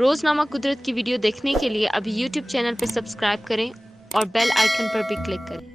रोजनामा कुदरत की वीडियो देखने के लिए अभी यूट्यूब चैनल पर सब्सक्राइब करें और बेल आइकन पर भी क्लिक करें।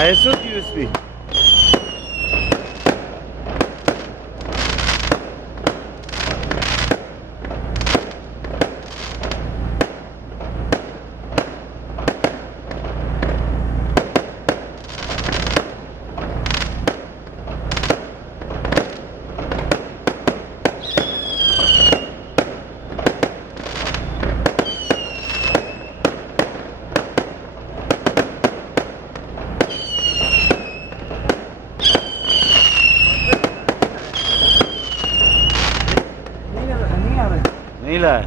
ISO USB. मिला है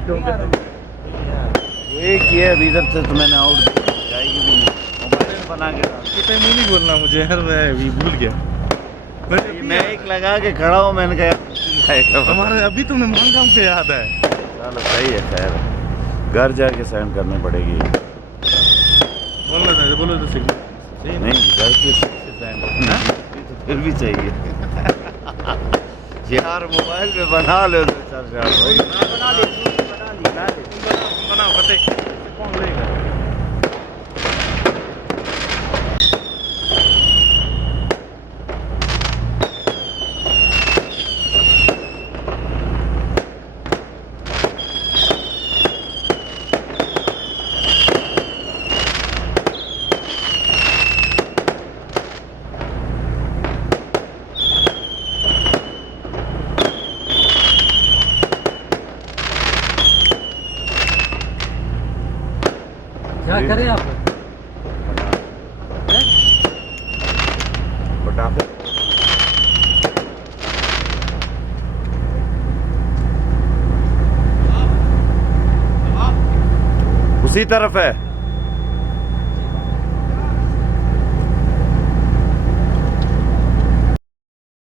एक ही है अभी इधर से तो मैंने आउट जाएगी भी नहीं मोबाइल में बना के टाइम नहीं बोलना मुझे यार मैं अभी भूल गया मैं एक लगा के खड़ा हूँ मैंने कहा हमारे अभी तुमने मांगा हमको याद है चलो सही है खैर घर जाके साइन करनी पड़ेगी बोलना था बोलो तो सही नहीं घर के साइन तो फिर भी चाहिए यार मोबाइल पे बना लो दो चार भाई बना ले बनाओ फतेह कौन लेगा क्या करें आप पटाखे उसी तरफ है